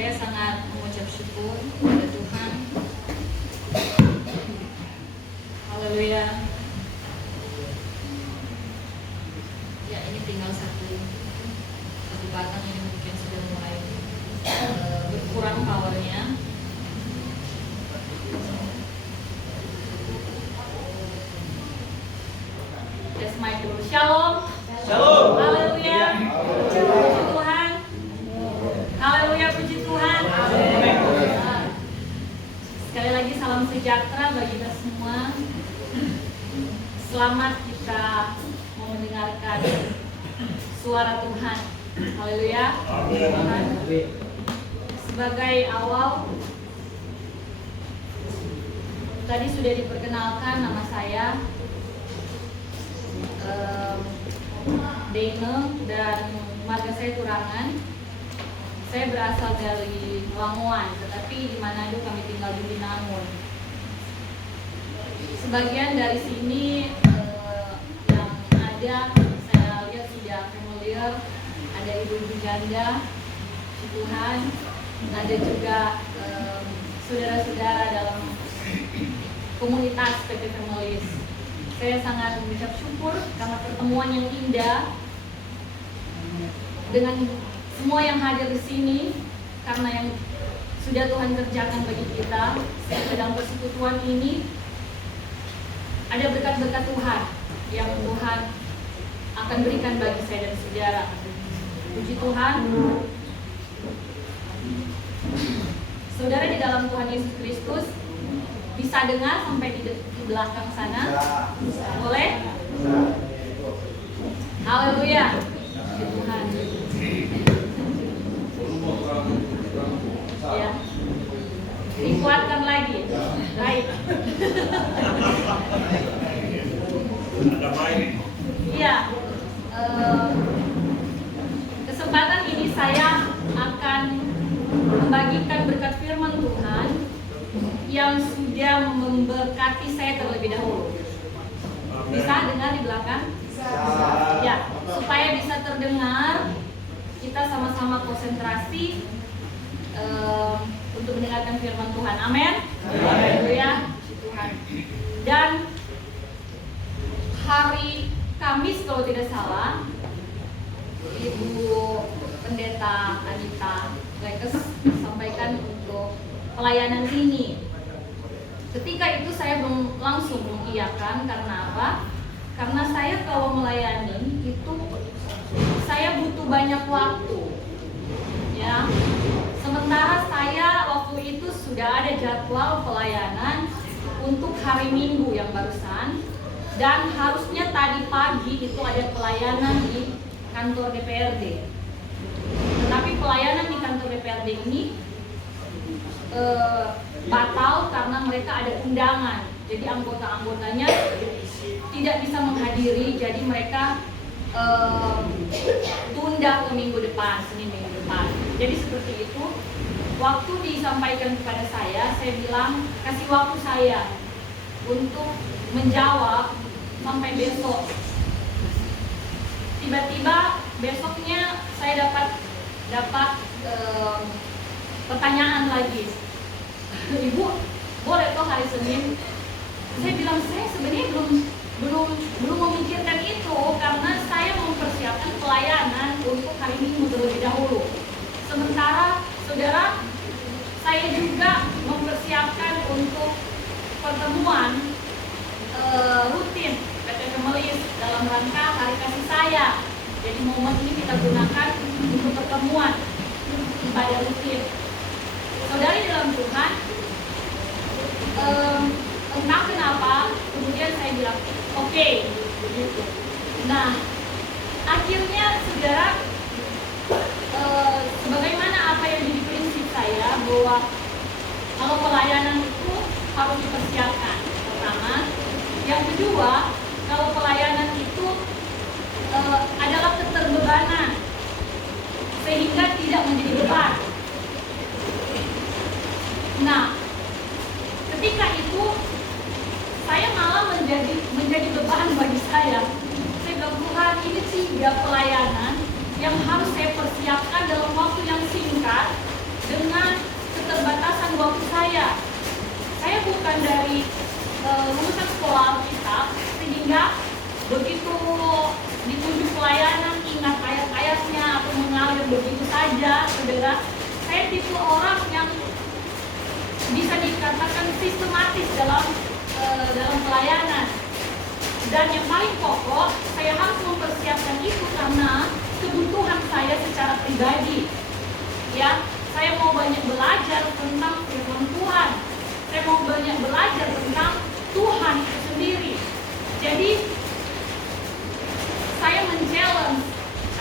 Saya sangat mengucap syukur kepada Tuhan. Haleluya. Ya, ini tinggal satu batang ini mungkin sudah mulai berkurang powernya. Tes mic dulu. Shalom. Shalom. Haleluya. Puji Tuhan. Haleluya, puji Tuhan. Sekali lagi salam sejahtera bagi kita semua. Selamat kita mau mendengarkan suara Tuhan. Haleluya. Sebagai awal, tadi sudah diperkenalkan nama saya Dene dan marga saya Turangan. Saya berasal dari Lamongan, tetapi di Manado kami tinggal di Binangun. Sebagian dari sini yang ada saya lihat sudah familiar, ada ibu-ibu janda, puji Tuhan, ada juga saudara-saudara dalam komunitas PT Families. Saya sangat mengucap syukur karena pertemuan yang indah dengan semua yang hadir di sini, karena yang sudah Tuhan kerjakan bagi kita. Dalam persekutuan ini ada berkat-berkat Tuhan yang Tuhan akan berikan bagi saya dan saudara. Puji Tuhan. Saudara di dalam Tuhan Yesus Kristus bisa dengar sampai di belakang sana? Boleh? Haleluya. Puji Tuhan. Ya. Dikuatkan lagi. Baik. Iya. Kesempatan ini saya akan membagikan berkat firman Tuhan yang sudah memberkati saya terlebih dahulu. Bisa dengar di belakang? Ya, supaya bisa terdengar, kita sama-sama konsentrasi untuk mendengarkan firman Tuhan. Amin. Haleluya. Tuhan. Dan hari Kamis kalau tidak salah, Ibu Pendeta Anita Lekes sampaikan untuk pelayanan ini. Ketika itu saya belum langsung mengiyakan. Karena apa? Karena saya kalau melayani itu saya butuh banyak waktu. Ya. Sementara saya waktu itu sudah ada jadwal pelayanan untuk hari Minggu yang barusan, dan harusnya tadi pagi itu ada pelayanan di kantor DPRD. Tetapi pelayanan di kantor DPRD ini batal karena mereka ada undangan. Jadi anggota-anggotanya tidak bisa menghadiri, jadi mereka tunda ke minggu depan, Senin minggu depan. Jadi seperti itu. Waktu disampaikan kepada saya bilang kasih waktu saya untuk menjawab sampai besok. Tiba-tiba besoknya saya dapat pertanyaan lagi. Ibu, boleh toh hari Senin? Saya bilang saya sebenarnya belum memikirkan itu, karena saya mempersiapkan pelayanan untuk hari Minggu terlebih dahulu. Sementara saudara, saya juga mempersiapkan untuk pertemuan rutin PT Families dalam rangka Hari Kasih saya. Jadi momen ini kita gunakan untuk pertemuan ibadah rutin. Saudari dalam Tuhan, entah kenapa kemudian saya bilang oke, gitu. Nah, akhirnya saudara, sebagaimana apa yang jadi prinsip saya, bahwa kalau pelayanan itu harus dipersiapkan. Pertama, yang kedua, kalau pelayanan itu adalah keterbebanan sehingga tidak menjadi beban. Nah, ketika itu saya malah menjadi beban bagi saya. Saya bilang, Tuhan, ini 3 pelayanan yang harus saya persiapkan dalam waktu yang singkat dengan bukan dari lulusan sekolah Alkitab, sehingga begitu ditunjuk pelayanan ingat ayat-ayatnya atau mengalir begitu saja, saudara. Saya tipe orang yang bisa dikatakan sistematis dalam pelayanan. Dan yang paling pokok, saya harus mempersiapkan itu karena kebutuhan saya secara pribadi. Ya, saya mau banyak belajar tentang firman Tuhan. Saya mau banyak belajar tentang Tuhan itu sendiri. Jadi, saya men-challenge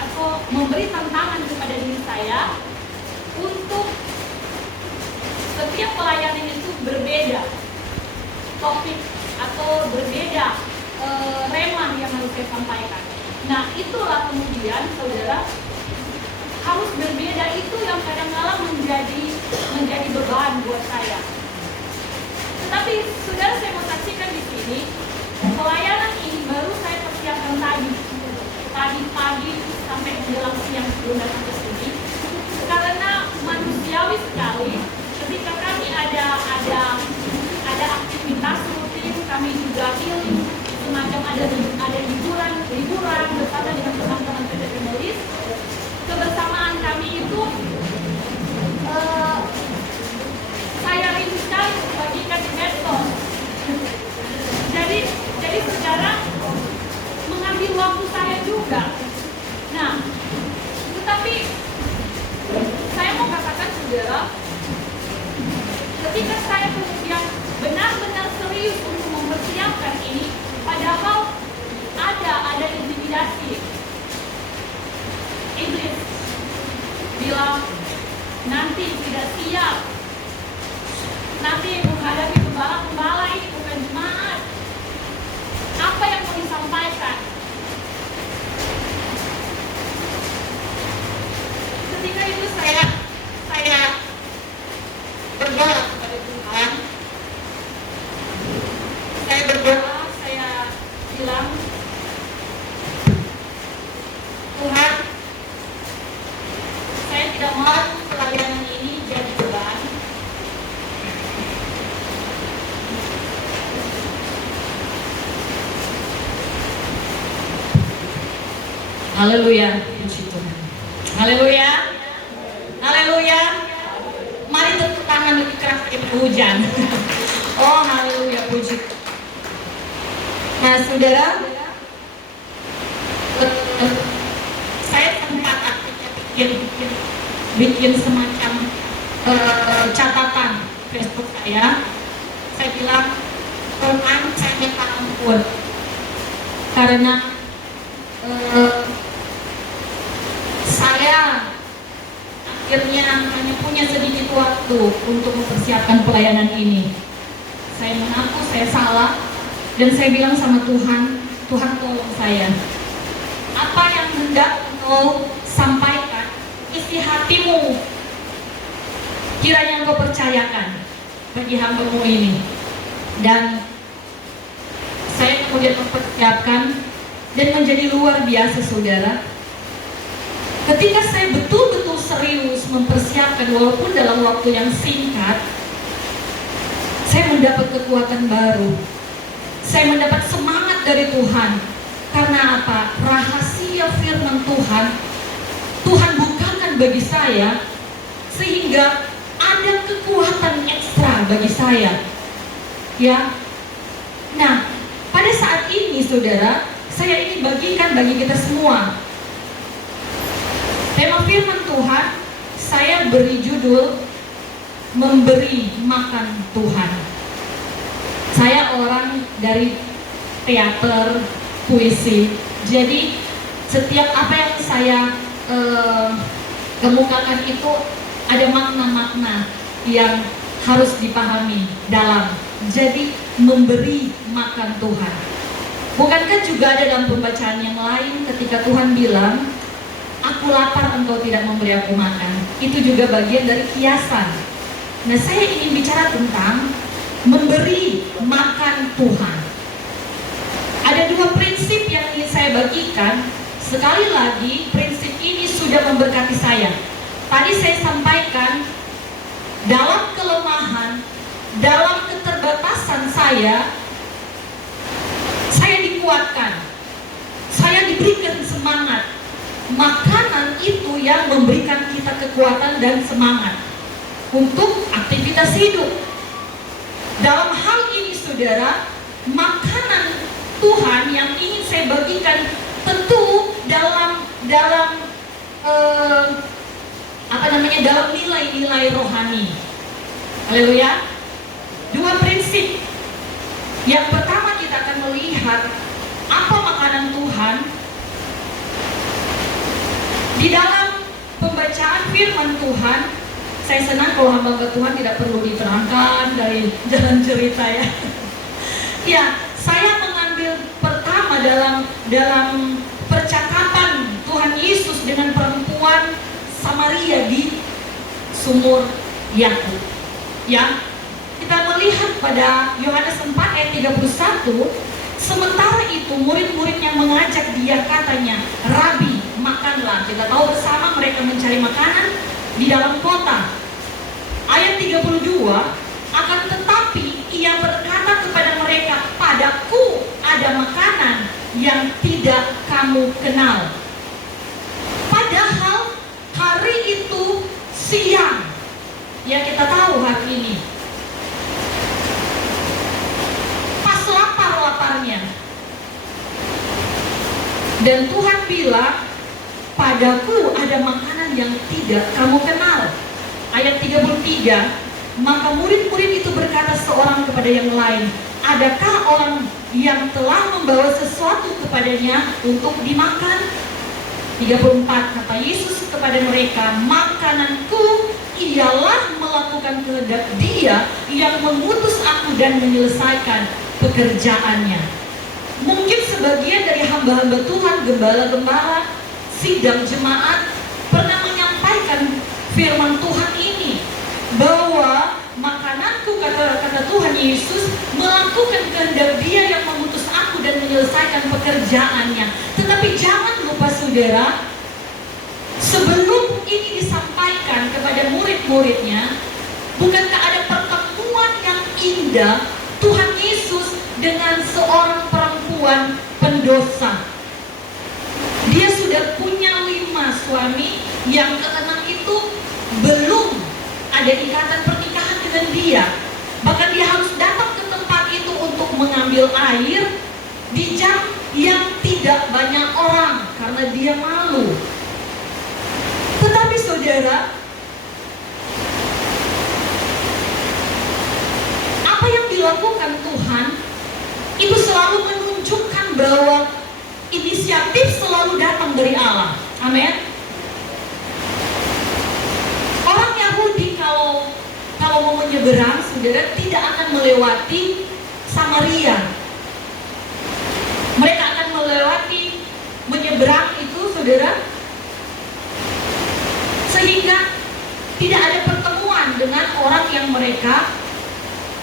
atau memberi tantangan kepada diri saya untuk setiap pelayanan itu berbeda topik atau berbeda rema yang harus saya sampaikan. Nah, itulah kemudian saudara, harus berbeda itu yang kadang-kadang menjadi beban buat saya. Tetapi saudara, saya mau saksikan di sini pelayanan ini baru saya persiapkan tadi pagi sampai menjelang siang sebelum datang ke sini, karena manusiawi sekali ketika kami ada aktivitas rutin, kami juga healing, semacam ada liburan bersama dengan teman-teman penulis. Kebersamaan kami itu saya rindu sekali membagikan di medsos. Jadi saudara, mengambil waktu saya juga. Nah, tetapi saya mau katakan saudara, ketika saya kemudian benar-benar serius untuk mempersiapkan ini, padahal ada intimidasi. Iblis bilang nanti tidak siap, nanti menghadapi pembala ini bukan jemaat. Apa yang mau disampaikan? Ketika itu saya berdoa kepada Tuhan. Saya berdoa, saya bilang, Tuhan, saya tidak mau pelayanan ini jadi beban. Haleluya, puji Tuhan. Haleluya, haleluya. Mari tepuk tangan lebih keras kayak hujan. Oh, haleluya, puji. Nah, saudara, saya sempat bikin semacam catatan Facebook saya. Saya bilang, Tuhan, saya minta ampun karena saya akhirnya hanya punya sedikit waktu untuk mempersiapkan pelayanan ini. Saya mengaku saya salah dan saya bilang sama Tuhan, Tuhan tolong saya. Apa yang hendak Engkau sampaikan, isi hatimu, kiranya Engkau percayakan bagi hamba-Mu ini. Dan saya kemudian mempersiapkan dan menjadi luar biasa, saudara. Ketika saya betul-betul serius mempersiapkan, walaupun dalam waktu yang singkat, saya mendapat kekuatan baru. Saya mendapat semangat dari Tuhan. Karena apa? Rahasia firman Tuhan bukakan bagi saya, sehingga ada kekuatan ekstra bagi saya. Ya. Nah, pada saat ini, saudara, saya ingin bagikan bagi kita semua. Tema firman Tuhan saya beri judul Memberi Makan Tuhan. Saya orang dari teater, puisi. Jadi setiap apa yang saya kemukakan itu ada makna-makna yang harus dipahami dalam. Jadi memberi makan Tuhan. Bukankah juga ada dalam pembacaan yang lain ketika Tuhan bilang, aku lapar, engkau tidak memberi aku makan. Itu juga bagian dari kiasan. Nah, saya ingin bicara tentang memberi makan Tuhan. Ada dua prinsip yang ingin saya bagikan. Sekali lagi, prinsip ini sudah memberkati saya. Tadi saya sampaikan, dalam kelemahan, dalam keterbatasan keterbatasan saya dikuatkan, saya diberikan semangat. Makanan itu yang memberikan kita kekuatan dan semangat untuk aktivitas hidup. Dalam hal ini saudara, makanan Tuhan yang ingin saya bagikan tentu dalam dalam nilai-nilai rohani. Haleluya. Dua prinsip. Yang pertama, kita akan melihat apa makanan Tuhan. Di dalam pembacaan firman Tuhan, saya senang kalau hamba Tuhan tidak perlu diterangkan dari jalan cerita ya. Ya, saya mengambil pertama dalam percakapan Tuhan Yesus dengan perempuan Samaria di sumur Yakub. Ya, kita melihat pada Yohanes 4 ayat 31, sementara itu murid-murid yang mengajak dia katanya, "Rabi, makanlah." Kita tahu bersama mereka mencari makanan di dalam kota. Ayat 32, akan tetapi ia berkata kepada mereka, "Padaku ada makanan yang tidak kamu kenal." Padahal hari itu siang. Ya, kita tahu hari ini pas lapar-laparnya. Dan Tuhan bilang, "Padaku ada makanan yang tidak kamu kenal." Ayat 33, maka murid-murid itu berkata seorang kepada yang lain, "Adakah orang yang telah membawa sesuatu kepadanya untuk dimakan?" 34, kata Yesus kepada mereka, "Makananku ialah melakukan kehendak Dia yang mengutus aku dan menyelesaikan pekerjaannya." Mungkin sebagian dari hamba-hamba Tuhan, gembala-gembala, sidang jemaat pernah menyampaikan firman Tuhan ini, bahwa makananku, kata Tuhan Yesus, melakukan kehendak Dia yang mengutus aku dan menyelesaikan pekerjaannya. Tetapi jangan lupa saudara, sebelum ini disampaikan kepada murid-muridnya, bukankah ada pertemuan yang indah Tuhan Yesus dengan seorang perempuan pendosa? Dia sudah punya 5 suami, yang keenam itu belum ada ikatan pernikahan dengan dia. Bahkan dia harus datang ke tempat itu untuk mengambil air di jam yang tidak banyak orang karena dia malu. Tetapi saudara, apa yang dilakukan Tuhan itu selalu menunjukkan bahwa inisiatif selalu datang dari Allah. Amin. Orang Yahudi kalau mau menyeberang, saudara, tidak akan melewati Samaria. Mereka akan menyeberang itu, saudara, sehingga tidak ada pertemuan dengan orang yang mereka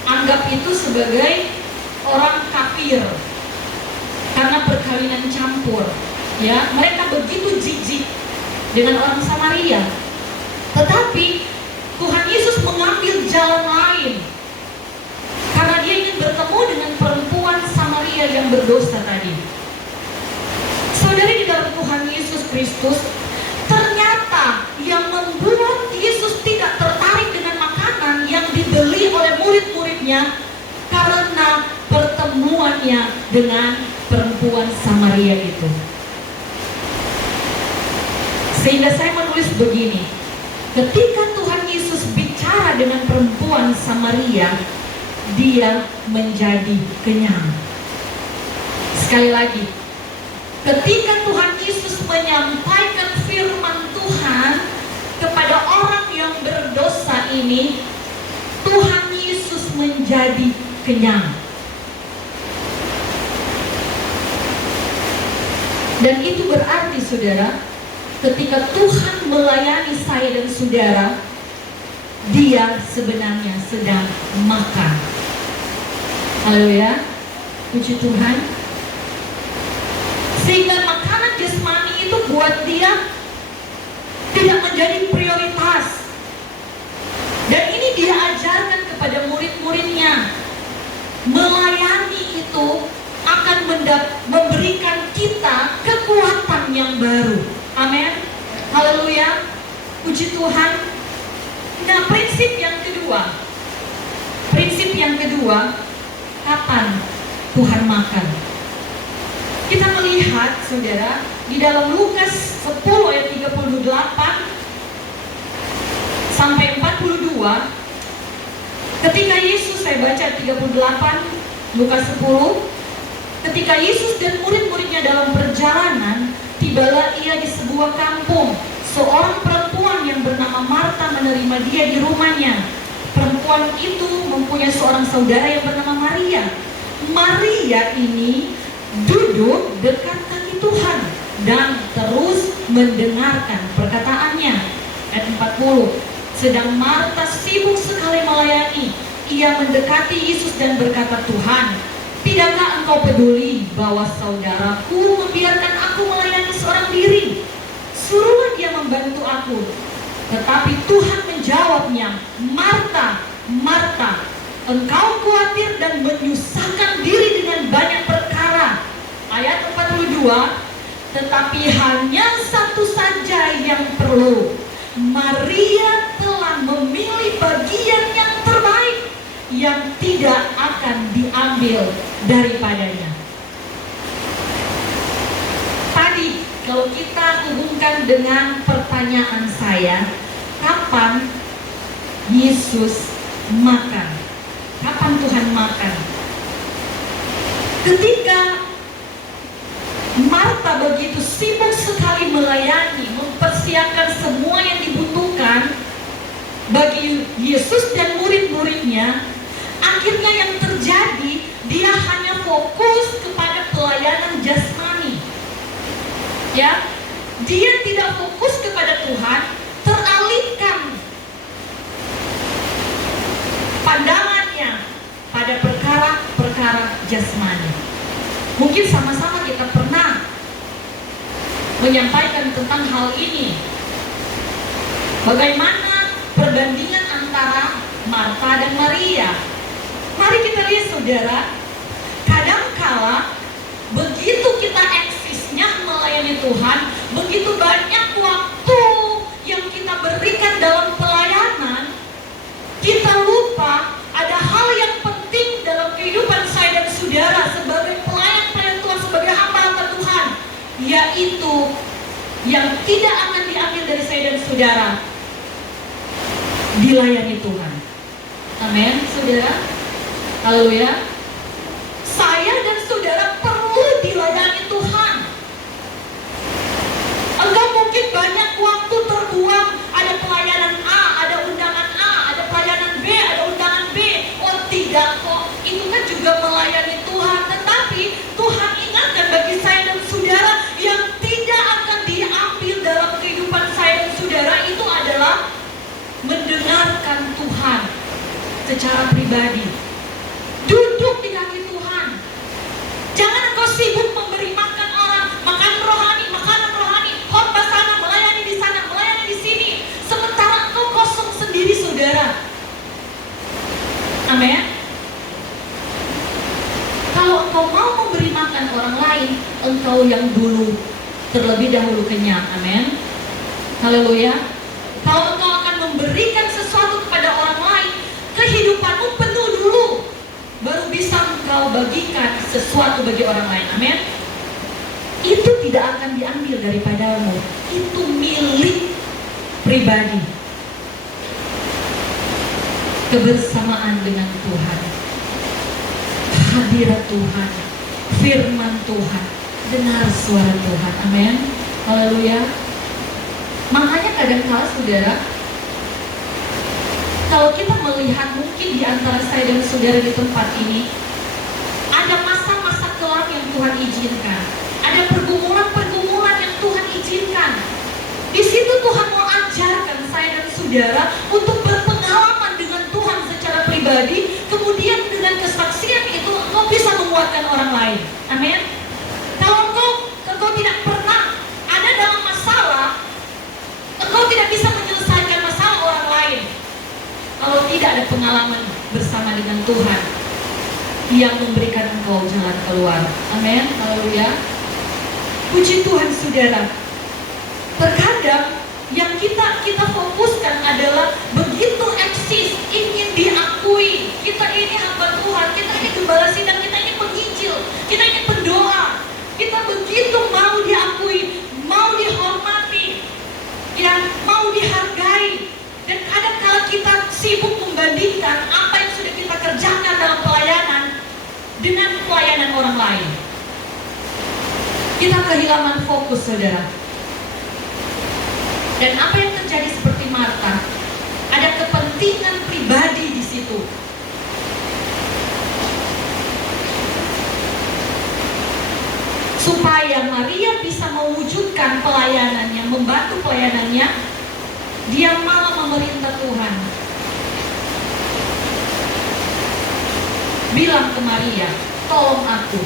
anggap itu sebagai orang kafir karena perkawinan campur. Ya, mereka begitu jijik dengan orang Samaria. Tetapi Tuhan Yesus mengambil jalan lain karena dia ingin bertemu dengan perempuan Samaria yang berdosa tadi. Saudari, di dalam Tuhan Yesus Kristus, ternyata yang membuat Yesus tidak tertarik dengan makanan yang dibeli oleh murid-muridnya karena pertemuannya dengan perempuan Samaria itu. Sehingga saya menulis begini, ketika Tuhan Yesus bicara dengan perempuan Samaria, dia menjadi kenyang. Sekali lagi, ketika Tuhan Yesus menyampaikan firman Tuhan kepada orang yang berdosa ini, Tuhan Yesus menjadi kenyang. Dan itu berarti, saudara, ketika Tuhan melayani saya dan saudara, Dia sebenarnya sedang makan. Haleluya, puji Tuhan. Sehingga makanan jasmani itu buat dia tidak menjadi prioritas. Dan ini dia ajarkan kepada murid-muridnya. Melayani itu akan memberikan kita kekuatan yang baru. Amin. Haleluya. Puji Tuhan. Nah, prinsip yang kedua, kapan Tuhan makan? Kita melihat, saudara, di dalam Lukas 10 ayat 38 sampai 42, ketika Yesus, saya baca 38, Lukas 10, ketika Yesus dan murid-muridnya dalam perjalanan, tibalah ia di sebuah kampung. Seorang perempuan yang bernama Marta menerima dia di rumahnya. Perempuan itu mempunyai seorang saudara yang bernama Maria. Maria ini duduk dekat kaki Tuhan dan terus mendengarkan perkataannya. Ayat 40. Sedang Marta sibuk sekali melayani. Ia mendekati Yesus dan berkata, Tuhan, tidakkah engkau peduli bahwa saudaraku membiarkan aku melayani seorang diri? Suruhlah dia membantu aku. Tetapi Tuhan menjawabnya, Marta, Marta, engkau khawatir dan menyusahkan diri dengan banyak perkara. Ayat 42, tetapi hanya satu saja yang perlu. Maria telah memilih bagian yang terbaik, yang tidak akan diambil daripadanya. Tadi, kalau kita hubungkan dengan pertanyaan saya, kapan Yesus makan? Kapan Tuhan makan? Ketika Marta begitu sibuk sekali melayani, mempersiapkan semua yang dibutuhkan bagi Yesus dan murid-muridnya, akhirnya yang terjadi, dia hanya fokus kepada pelayanan jasmani. Ya, dia tidak fokus kepada Tuhan, teralihkan pandangannya pada perkara-perkara jasmani. Mungkin sama-sama kita pernah menyampaikan tentang hal ini. Bagaimana perbandingan antara Marta dan Maria. Mari kita lihat, saudara, kadangkala begitu kita eksisnya melayani Tuhan, begitu banyak waktu yang kita berikan dalam pelayanan, kita lupa ada hal yang penting dalam kehidupan saya dan saudara sebagai pelayan-pelayan Tuhan, sebagai hamba-hamba Tuhan, yaitu yang tidak akan diambil dari saya dan saudara, dilayani Tuhan. Amin, saudara. Haleluya. Saya dan saudara perlu dilayani Tuhan. Enggak mungkin banyak waktu terbuang, ada pelayanan A, ada undangan A, ada pelayanan B, ada undangan B. Oh tidak kok, itu kan juga melayani Tuhan. Tetapi Tuhan ingatkan bagi saya dan saudara, yang tidak akan diambil dalam kehidupan saya dan saudara itu adalah mendengarkan Tuhan secara pribadi. Duduk di kaki Tuhan. Jangan engkau sibuk memberi makan orang, makanan rohani, khotbah sana, melayani di sana, melayani di sini, sementara engkau kosong sendiri, saudara. Amin. Kalau engkau mau memberi makan orang lain, engkau yang dulu terlebih dahulu kenyang. Amin. Haleluya. Kalau engkau akan memberikan sesuatu kepada orang lain, kehidupanmu penuh dulu, baru bisa engkau bagikan sesuatu bagi orang lain. Amin. Itu tidak akan diambil daripadamu. Itu milik pribadi. Kebersamaan dengan Tuhan, hadirat Tuhan, firman Tuhan, dengar suara Tuhan. Amin. Haleluya. Makanya kadang-kala, saudara, kalau kita melihat mungkin di antara saya dan saudara di tempat ini, ada masa-masa kelam yang Tuhan izinkan, ada pergumulan-pergumulan yang Tuhan izinkan. Di situ Tuhan mau ajarkan saya dan saudara untuk berpengalaman dengan Tuhan secara pribadi, kemudian dengan kesaksian itu engkau bisa menguatkan orang lain. Amin. Kalau engkau tidak pernah ada dalam masalah, engkau tidak bisa menyelesaikan masalah orang lain kalau tidak ada pengalaman bersama dengan Tuhan. yang memberikan engkau jalan keluar. Amin, haleluya. Puji Tuhan saudara. Terkadang yang kita fokuskan adalah begitu eksis, ingin diakui. Kita ini hamba Tuhan, kita ini gembala sidang, kita ini penginjil, kita ini pendoa. Kita begitu mau diakui, mau dihormati, yang mau dihargai. Dan kadang-kala kita sibuk membandingkan apa yang sudah kita kerjakan dalam pelayanan dengan pelayanan orang lain. Kita kehilangan fokus, saudara. Dan apa yang terjadi seperti Marta, ada kepentingan pribadi di situ. Supaya Maria bisa mewujudkan pelayanannya, membantu pelayanannya, dia malah memerintah Tuhan. Bilang ke Maria, tolong aku.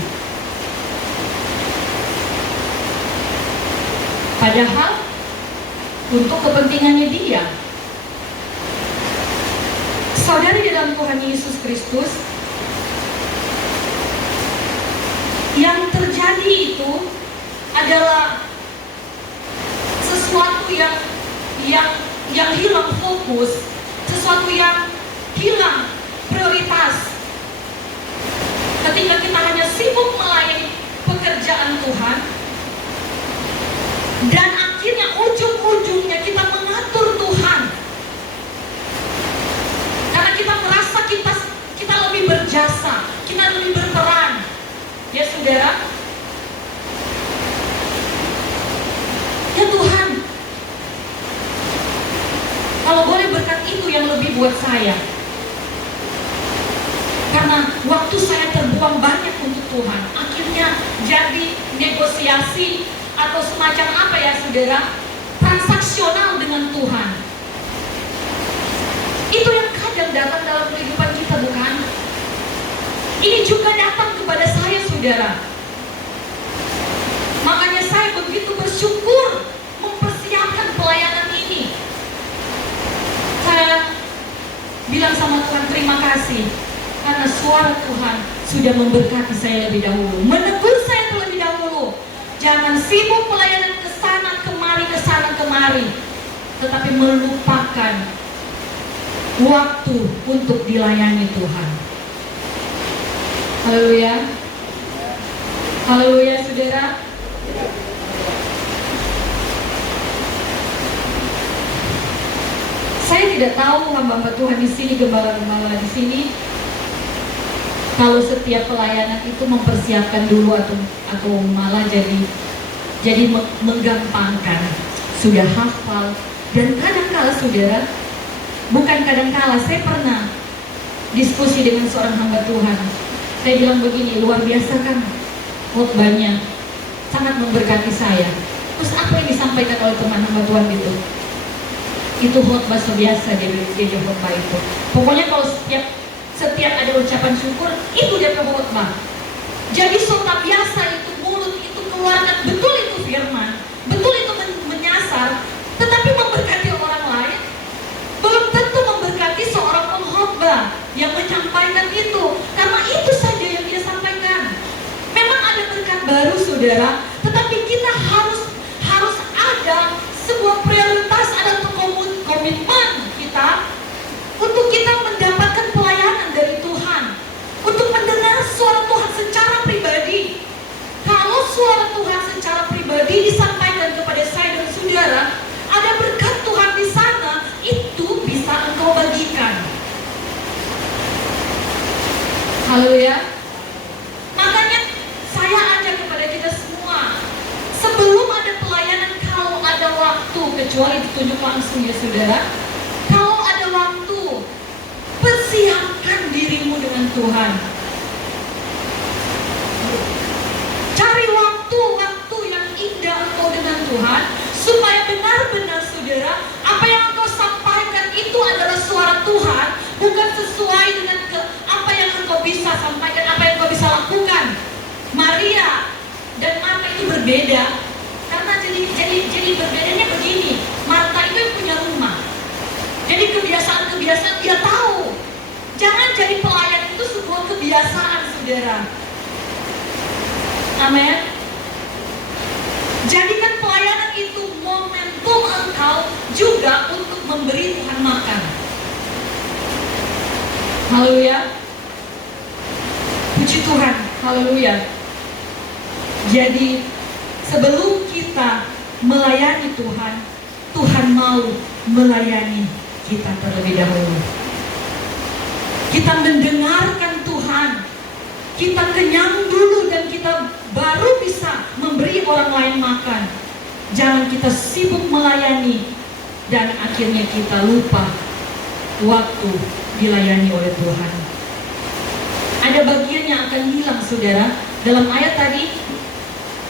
Padahal untuk kepentingannya dia. Saudari di dalam Tuhan Yesus Kristus, yang terjadi itu adalah sesuatu yang hilang fokus, sesuatu yang hilang prioritas. Ketika kita hanya sibuk melayani pekerjaan Tuhan, dan akhirnya ujung-ujungnya kita mengatur Tuhan, karena kita merasa kita lebih berjasa, kita lebih berperan. Ya saudara, ya Tuhan, kalau boleh berkat itu yang lebih buat saya, karena waktu saya terbuang banyak untuk Tuhan. Akhirnya jadi negosiasi atau semacam apa ya saudara, transaksional dengan Tuhan. Itu yang kadang datang dalam kehidupan kita, bukan? Ini juga datang kepada saya, saudara. Makanya saya begitu bersyukur mempersiapkan pelayanan ini. Saya bilang sama Tuhan, terima kasih, karena suara Tuhan sudah memberkati saya lebih dahulu, menegur saya terlebih dahulu. Jangan sibuk pelayanan kesana kemari, tetapi melupakan waktu untuk dilayani Tuhan. Haleluya, haleluya saudara. Saya tidak tahu hamba-hamba Tuhan di sini, gembala-gembala di sini, kalau setiap pelayanan itu mempersiapkan dulu atau malah jadi menggampangkan, sudah hafal. Dan kadang-kala saudara, bukan kadang-kala, saya pernah diskusi dengan seorang hamba Tuhan. Saya bilang begini, luar biasa kan khotbahnya, sangat memberkati saya. Terus apa yang disampaikan oleh teman hamba Tuhan itu khotbah biasa, dia khotbah itu. Pokoknya kalau setiap ada ucapan syukur, itu dia khotbah. Jadi sota biasa itu, mulut itu keluarkan, betul itu firman, betul itu menyasar, tetapi memberkati orang lain belum tentu memberkati seorang pengkhotbah yang menyampaikan itu, karena itu saja yang dia sampaikan. Memang ada berkat baru saudara, tetapi kita harus ada sebuah prioritas, ada komitmen kita untuk kita mendapatkan pelayanan dari Tuhan, untuk mendengar suara Tuhan secara pribadi. Kalau suara Tuhan secara pribadi disampaikan kepada saya dan saudara, ada berkat Tuhan di sana, itu bisa engkau bagikan. Haleluya. Makanya saya ajak kepada kita semua, sebelum ada pelayanan, kalau ada waktu, kecuali ditunjuk langsung ya saudara, kalau ada waktu, persiapkan dirimu dengan Tuhan. Cari waktu yang indah engkau dengan Tuhan, supaya benar-benar saudara, apa yang engkau sampaikan itu adalah suara Tuhan, bukan sesuai dengan apa yang engkau bisa sampaikan, apa yang engkau bisa lakukan. Maria dan Marta itu berbeda, karena jadi berbedanya begini. Marta itu yang punya rumah, jadi kebiasaan dia tahu. Jangan jadi pelayan itu sebuah kebiasaan. saudara. Amin. Jadikan pelayanan itu momentum engkau juga untuk memberi Tuhan makan. Haleluya. Puji Tuhan. Haleluya. Jadi sebelum kita melayani Tuhan, Tuhan mau melayani kita terlebih dahulu. Kita mendengarkan Tuhan, kita kenyang dulu dan kita baru bisa memberi orang lain makan. Jangan kita sibuk melayani dan akhirnya kita lupa waktu dilayani oleh Tuhan. Ada bagian yang akan hilang, saudara. Dalam ayat tadi,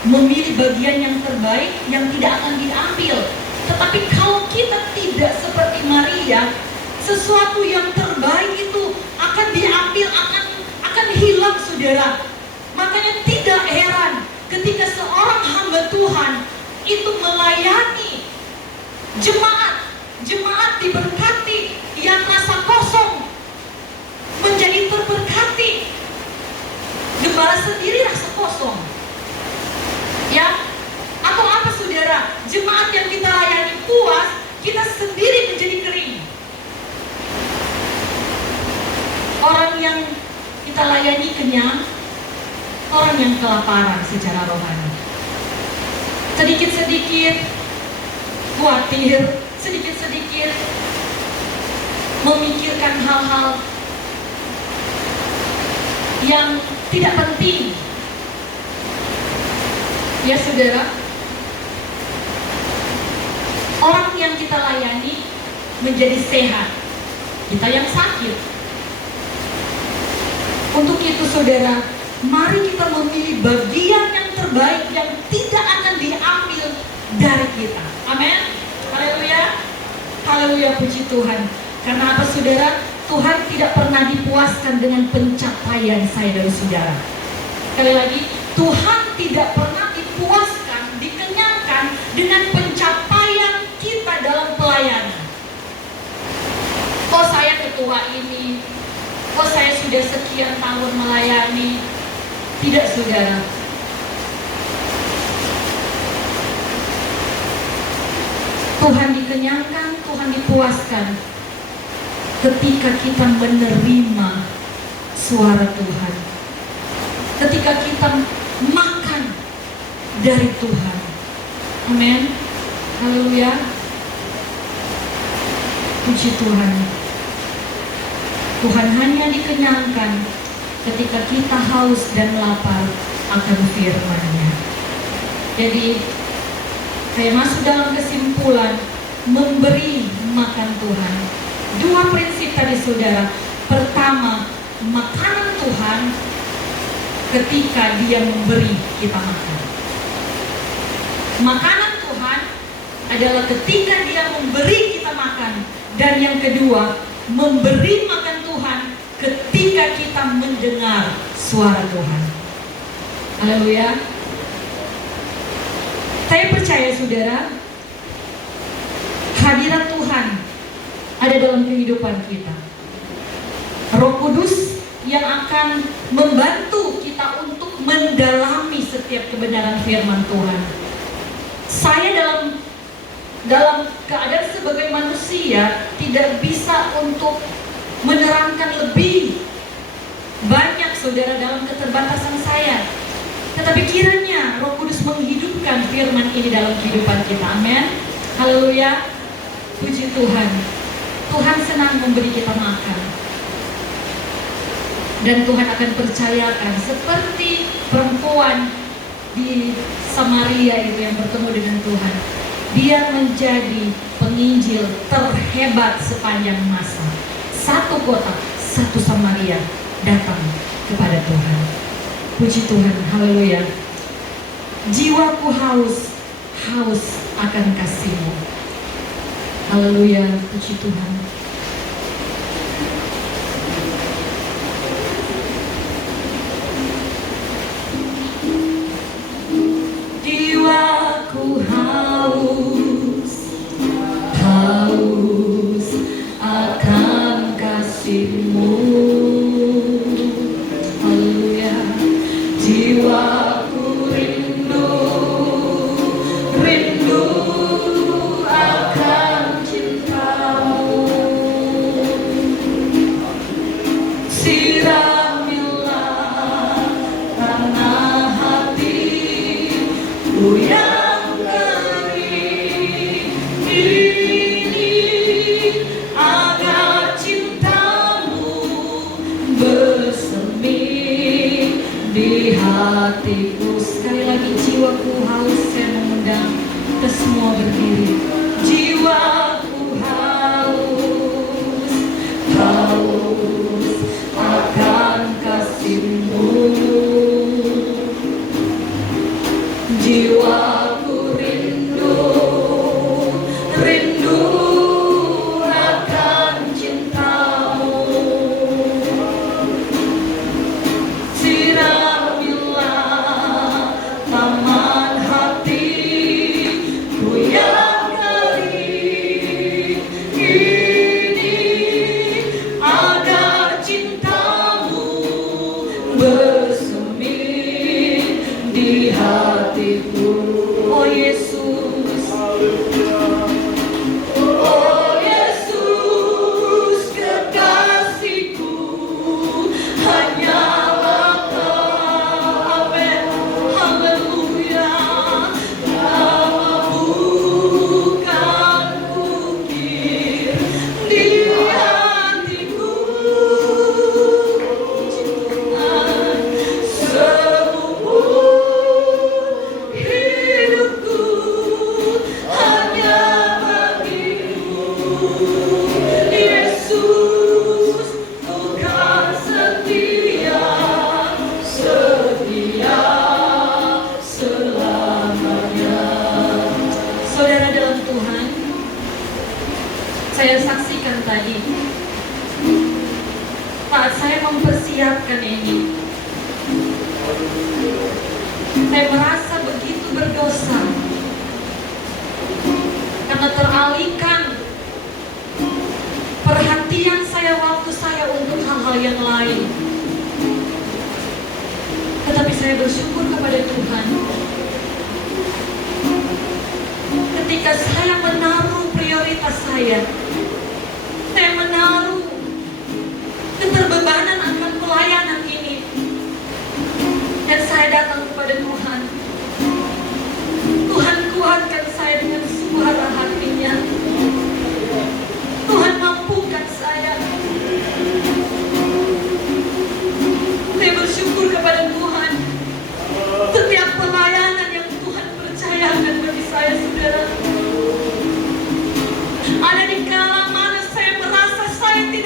memilih bagian yang terbaik yang tidak akan diambil. Tetapi kalau kita tidak seperti Maria, sesuatu yang terbaik itu akan diambil, akan hilang, saudara. Makanya tidak heran ketika seorang hamba Tuhan itu melayani jemaat diberkati, yang rasa kosong menjadi terberkati. Gembala sendiri rasa kosong, ya, atau apa, saudara? Jemaat yang kita layani puas, kita sendiri menjadi kering. Orang yang kita layani kenyang, orang yang kelaparan secara rohani. Sedikit-sedikit khawatir, sedikit-sedikit memikirkan hal-hal yang tidak penting. Ya, saudara, orang yang kita layani menjadi sehat, kita yang sakit. Untuk itu, saudara, mari kita memilih bagian yang terbaik yang tidak akan diambil dari kita. Amin. Haleluya. Haleluya, puji Tuhan. Karena apa, saudara? Tuhan tidak pernah dipuaskan dengan pencapaian saya dan saudara. Sekali lagi, Tuhan tidak pernah dipuaskan, dikenyangkan dengan pencapaian kita dalam pelayanan. Oh, saya ketua ini, oh saya sudah sekian tahun melayani. Tidak, saudara. Tuhan dikenyangkan, Tuhan dipuaskan ketika kita menerima suara Tuhan, ketika kita makan dari Tuhan. Amin. Haleluya. Puji Tuhan. Tuhan hanya dikenyangkan ketika kita haus dan lapar akan firman-Nya. Jadi saya masuk dalam kesimpulan memberi makan Tuhan. Dua prinsip tadi, saudara. Pertama, makanan Tuhan ketika Dia memberi kita makan. Makanan Tuhan adalah ketika Dia memberi kita makan. Dan yang kedua, memberi makan Tuhan ketika kita mendengar suara Tuhan. Haleluya. Saya percaya, saudara, hadirat Tuhan ada dalam kehidupan kita. Roh Kudus yang akan membantu kita untuk mendalami setiap kebenaran firman Tuhan. Saya dalam keadaan sebagai manusia tidak bisa untuk menerangkan lebih banyak, saudara, dalam keterbatasan saya. Tetapi kiranya Roh Kudus menghidupkan firman ini dalam kehidupan kita. Amin. Haleluya. Puji Tuhan. Tuhan senang memberi kita makan. Dan Tuhan akan percayakan seperti perempuan di Samaria itu yang bertemu dengan Tuhan. Dia menjadi penginjil terhebat sepanjang masa. Satu kota, satu Samaria datang kepada Tuhan. Puji Tuhan. Haleluya. Jiwaku haus akan kasih-Mu. Haleluya. Puji Tuhan. Jiwaku haus akan kasih-Mu. Haleluya. hatiku. Sekali lagi, jiwaku haus, saya mengundang kita semua berdiri. Jiwaku haus, haus akan kasih-Mu. Jiwaku rindu, rindu akan cinta-Mu. Siramilah taman hatiku yang kering ini, agar cinta-Mu bersemi di hatiku. Oh Yesus, oh Yesus, kekasihku, hanyalah Kau. Amin, haleluya. Lama bukan kukir di hatiku, Tuhan, seumur hidupku hanya bagi-Mu. Yesus, Tuhan setia, setia selamanya. Saudara dalam Tuhan, saya saksikan tadi saat saya mempersiapkan ini, saya merasa begitu berdosa karena teralihkan perhatian saya, waktu saya untuk hal-hal yang lain. Tetapi saya bersyukur kepada Tuhan ketika saya menaruh prioritas saya menaruh keterbebanan akan pelayanan ini, dan saya datang kepada Tuhan. Tuhan, kuatkan saya dengan suara hatinya. Tuhan, mampukan saya. Saya bersyukur kepada Tuhan. Setiap pelayanan yang Tuhan percayakan bagi saya, saudara, ada di kala mana saya merasa saya tidak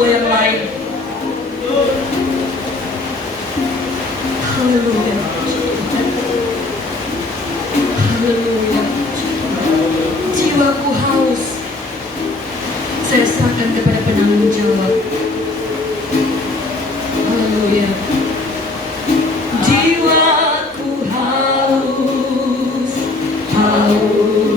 jiwa yang lain. Haleluya. Haleluya. Jiwaku haus. Saya serahkan kepada penanggung jawab. Haleluya. Jiwaku haus, haus.